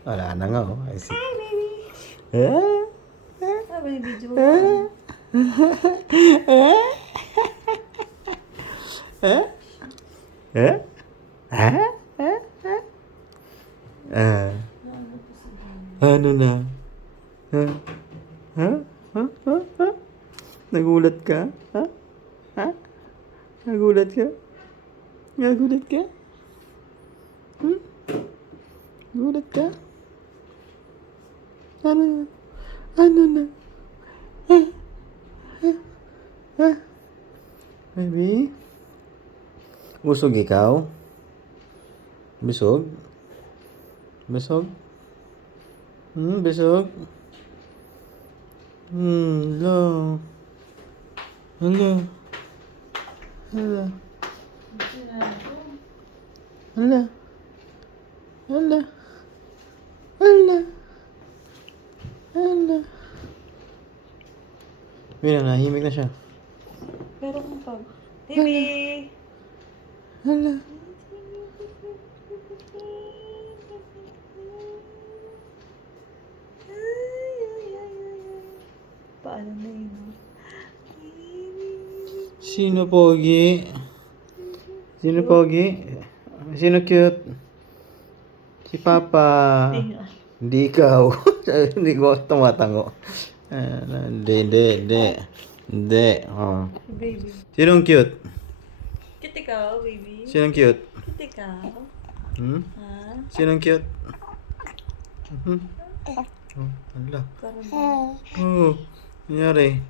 Wala na nga, oh. I see. Hi, baby. Ah, baby, Joe. Ano na? Ha? Ha? Ha? Ha? Ha? Nagulat ka? Ha? Ha? Nagulat ka? Nagulat ka? Hmm? Nagulat ka? Ano na? Ano na? Baby? Busog ikaw? Busog? Busog? Busog? Hello? Hello? Hello? Hello? Hello? Hello? Hello? Mira, nahimik na siya. Pero kung pag... Baby! Hello? Paano na yun? Sino pogi? Sino pogi? Sino cute? Si Papa. Hindi ikaw. Hindi ko tumatango. Hindi. Oh. Baby. Sinong cute? Cute ikaw, baby. Sinong cute? Cute ikaw. Ha? Sinong cute? Oh, ala. Parang... Oh, nangyari.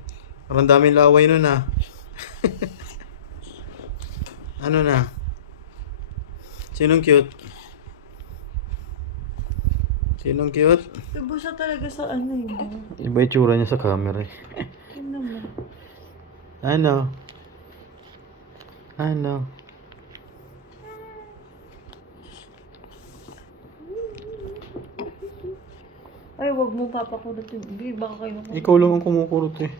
Parang daming laway nun ah. Ano na? Sinong cute? Sinong cute? Iba siya talaga sa ano yun. Iba itsura niya sa camera eh. Yun naman. Ano? Ano? Ay, wag mo papakulat yung baby. Baka kayo Ikaw lang ang kumukurot eh.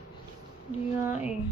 Hindi nga eh.